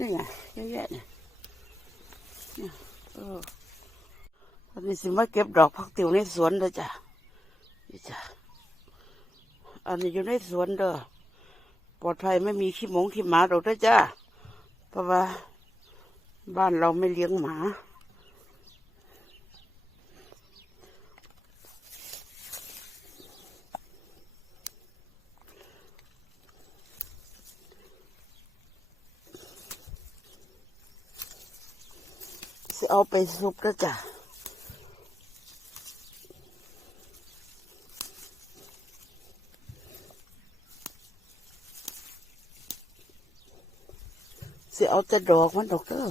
นี่ไงเยอะแยะเนี่ยเออตอนนี้สิมาเก็บดอกผักติ๋วในสวนเด้อจ้ะนี่จ้ะอันนี้อยู่ในสวนเด้อปลอดภัยไม่มีขี้หมงขี้หมาดอกเด้อจ้าเพราะว่าบ้านเราไม่เลี้ยงหมา เอาไปซุปแล้วจ้ะสิเอาแต่ดอกมันดอกเด้อ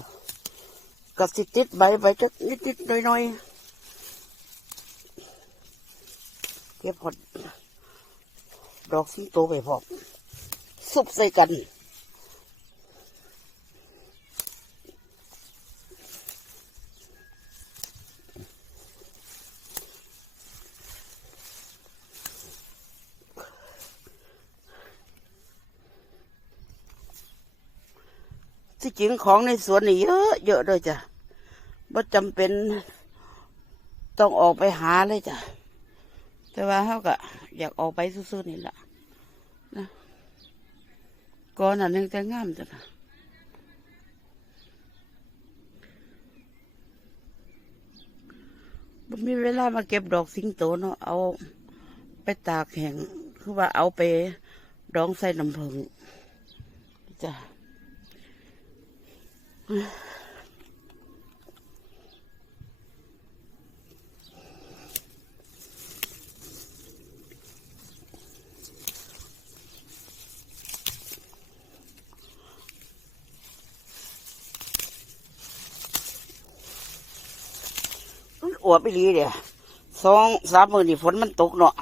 กับสิติดใบใบจักนิดนิดหน่อยหน่อยเก็บหอดดอกสิงโตไปพอซุปใส่กัน จริงของในสวนนี่เยอะเยอะเลยจ้ะบ่จำเป็นต้องออกไปหาเลยจ้ะ แต่ว่าเขาก็อยากออกไปซื่อๆนี่แหละนะก่อนอันนึงจะงามจ้ะนะบ่มีเวลามาเก็บดอกสิงโตเนาะเอาไปตากแห้งคือว่าเอาไปดองใส่น้ำผึ้งจ้ะ อวบไปรีเดียวสองสามมือนี่ฝนมันตกเนาะ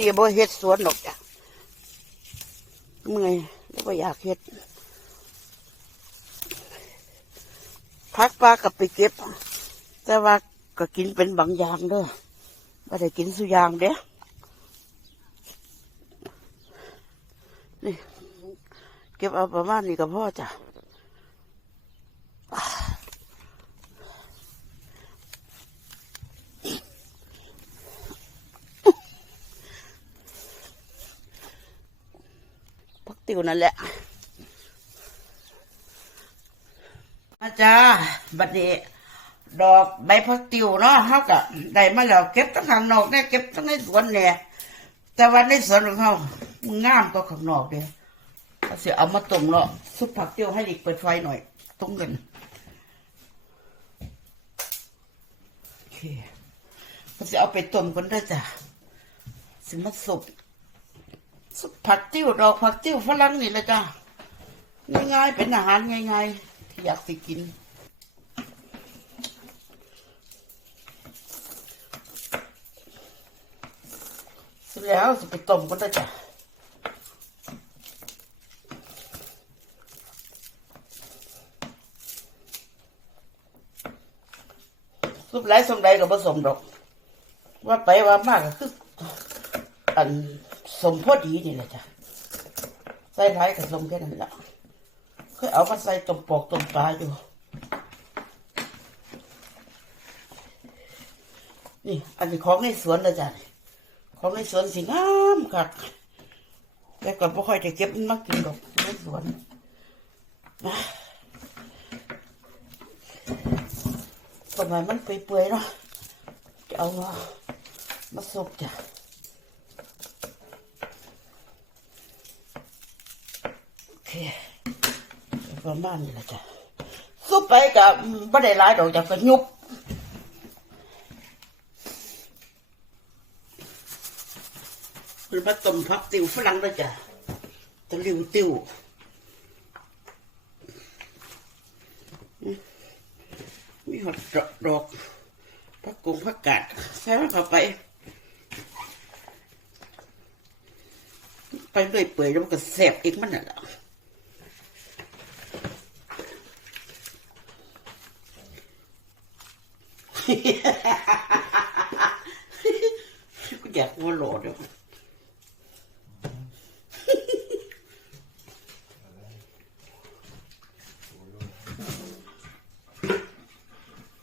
นี้บ่เฮ็ดสวนดอกจ้ะเมื่อยแล้วบ่อยากเฮ็ดพักปลากับไปเก็บ แต่ว่าก็กินเป็นบางอย่างเด้อไม่ได้กินสุยางเด้นี่เก็บเอาประมาณนี้ก็พอจ้ะ ติวนั่นแหละ มาจ้า บัดนี้ดอกใบพักติวเนาะเขาก็ได้มาแล้วเก็บทั้งข้างนอกเนี่ยเก็บทั้งในสวนเนี่ยแต่ว่าในสวนของเขามันงามกว่าข้างนอกเด้เขาสิเอามาต้มเนาะซุปผักตียวให้ดิกเปิดไฟหน่อยต้มกันโอเคเขาสิเอาไปต้มกันได้จ้ะสิมาสุปซุป ผักติ้วดอกผักติ้วฝรั่งนี่แหละจ้ะง่ายๆเป็นอาหารง่ายๆที่อยากสิกินเสร็จแล้วจะไปต้มกันได้จ้ะซุปไรสมใดกับผสมดอก ว่าไปว่ามากก็คืออัน สมพอดีนี่แหละจ้ะใส่ไรกับสมแค่นั้นแหละเคยเอามาใส่ต้มปอกต้มปลาอยู่ นี่ อันนี้ของในสวนเลยจ้ะของในสวนสิงามคักแต่ก่อนบ่ค่อยจะเก็บมันมากินดอกในสวนนะต้นไม้มันเปื่อยๆเนาะจะเอามามาสุกจ้ะโอเค ประมาณนี้ละจ้ะสุกไปกับไม่ได้หลายดอกจ้ะก็ยุบมันมาต้มผักติวฝรั่งด้วยจ้ะตะลิวติวมีหอดดอกดอกผักกงผักกาดใส่มันเข้าไป ไปเรื่อยเปื่อยแล้วมันก็แสบอีกมันน่ะล่ะ อยากหัวโหลดเด้อ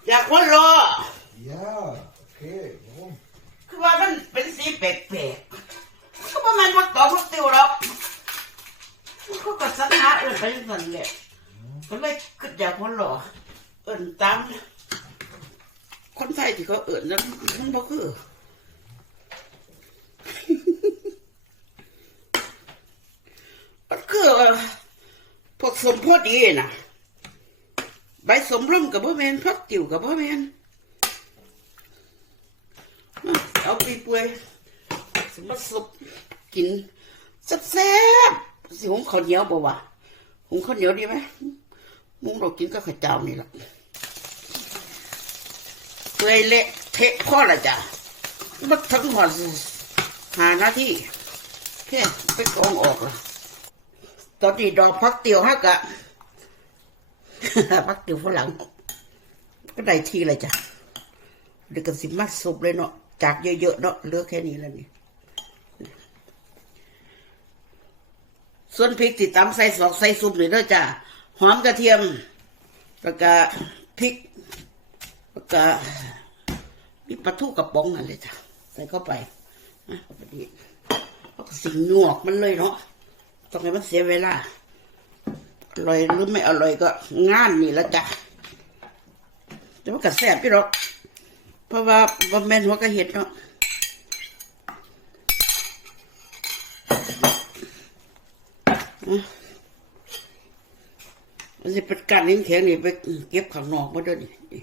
อยากหัวโหลด Ja, okej. Warum? คือว่ามันเป็นสีแปลกๆก็ประมาณพักต่อพักติวหรอกเขาก็สัญหาเอื่นไปอย่างนั้นแหละก็เลยคิดอยากหัวโหลดเอื่นตามคนไทยที่เขาเอื่นนั้นมันบ่คือ มันคือพวก สมโพอดีน่ะ ใบสมร่มกับพ่อแมนพักติ๋วกับพ่อแมนเอาไปเปื่อยสมาสุบกินแซ่บๆสิหุงข้าวเหนียวบ่วะหุงข้าวเหนียวดีไหมมุ้งเรากินก็ข้าวเจ้านี่แหละเปื่อยเละเทะพ่อละจ้ะมันทั้งหมดหาหน้าที่แค่ไปกองออกละ ตอนนี้ดอกพักเตียวฮักอะพักเตียวฝรั่งก็ได้ทีเลยจ้ะเดี๋ยวก็สิมาสุบเลยเนาะจากเยอะๆเนาะเหลือกแค่นี้แล้วนี่ส่วนพริกติดตำใส่สอกใส่ซุปเลยเด้อจ้ะหอมกระเทียมแล้วก็พริกแล้วก็มีปลาทูกระป๋องนั่นเลยจ้ะใส่เข้าไปนะพอดีแล้วก็สิงวกมันเลยเนาะ ต้องให้มันเสียเวลา อร่อยหรือไม่อร่อยก็งานนี่ละจ้ะแต่ว่าก็แซ่บพี่หรอก เพราะว่าบะแมนหัวกระเห็ดเนาะอันจะเป็นการนิ้งแข็งนี่ไปเก็บข้างนอกมาด้วยนี่นี่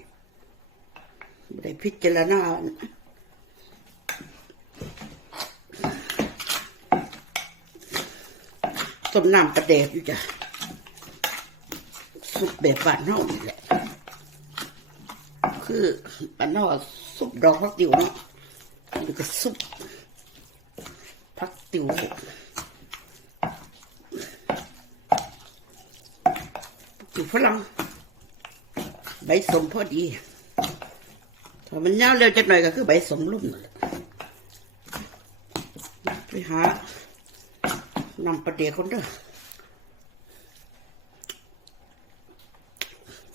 ไม่ได้พิจารณา ต้มน้ำกระเดดอยู่จ้ะซุปแบบบ้านเฮานี่แหละ คือบ้านเฮาอะซุปดอกพักติวเนาะนี่ก็ซุปพักติวติวฝรั่งใบสมพอดีถ้ามันยาวเร็วจักหน่อยก็คือใบสมลุ่มนั่นแหละไปหา นำประเดี๋ยวคนเด้อ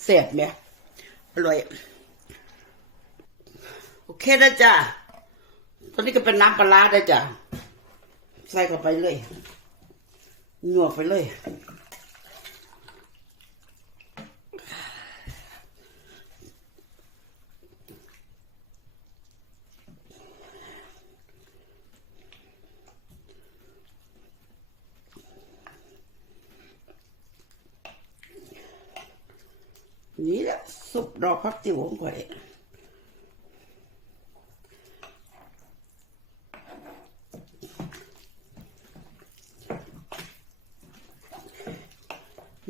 เสียบเนี่ยอร่อย โอเคนะจ้ะตอนนี้ก็เป็นน้ำปลาได้จ้ะ ใส่เข้าไปเลยหยวกไปเลย นี่แหละซุปดอกพักจิ๋วของข่อย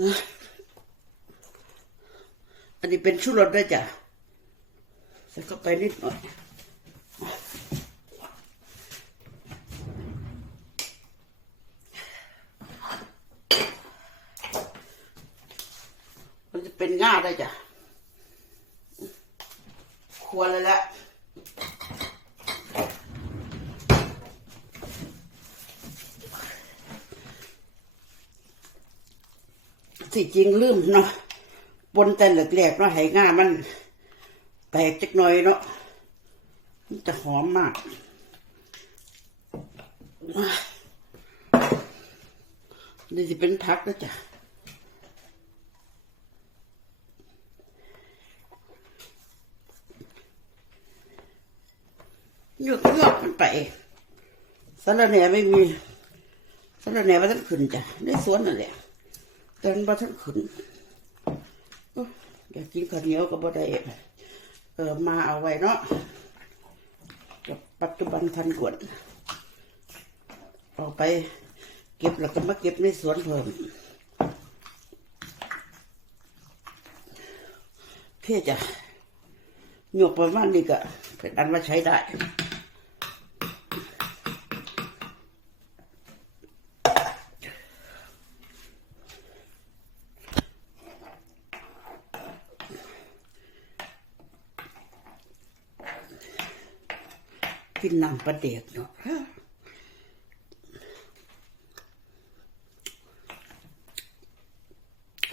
นะอันนี้เป็นชุรสด้วยจ้ะใส่เข้าไปนิดหน่อยมันจะเป็นง่าได้ จ้ะควรเลยละที่จริงลืมเนาะปนแต่เหล็กๆเนาะให้ง่ามัน แตกจักหน่อยเนาะมันจะหอมมากนี่จะเป็นพักแล้วจ้ะ หยกหยกมันไป สารแหน่ไม่มีสารแหน่ว่าท่านขึ้นจ้ะในสวนนั่นแหละต่มันว่าท่านขึ้นอยากกินข้าวเหนียวก็บ่ได้เออมาเอาไว้เนาะกับปัจจุบันทันกวนออกไปเก็บแล้วก็มาเก็บในสวนเพิ่มเพื่อจะหยกประมาณนี้ก็เป็นอันว่าใช้ได้ นน้ำปลาเด็กเนาะ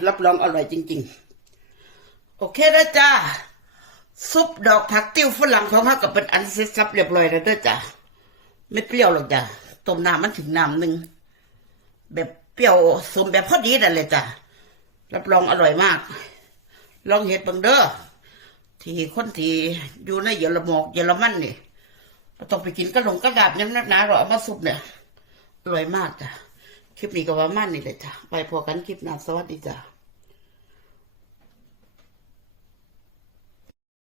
รับรองอร่อยจริง ๆ โอเคแล้วจ้าซุปดอกผักติ้วฝรั่งของเขากับเป็นอันเสร็จสับเรียบร้อยแล้วเด้อจ้ะไม่เปรี้ยวหรอกจ้ะต้มน้ำมันถึงน้ำหนึ่งแบบเปรี้ยวสมแบบพอดีนั่นเลยจ้ะรับรองอร่อยมาก ลองเห็ดบังเด้อที่คนที่อยู่ในเยอรมอกเยอรมันนี่ ต้องไปกินกระหลงกระดาบน้ำนักหนาหราเอามาซุปเนี่ยอร่อยมากจ้ะ คลิปนี้ก็ว่ามั่นนี่เลยจ้ะ ไปพอกันคลิปหน้าสวัสดีจ้ะ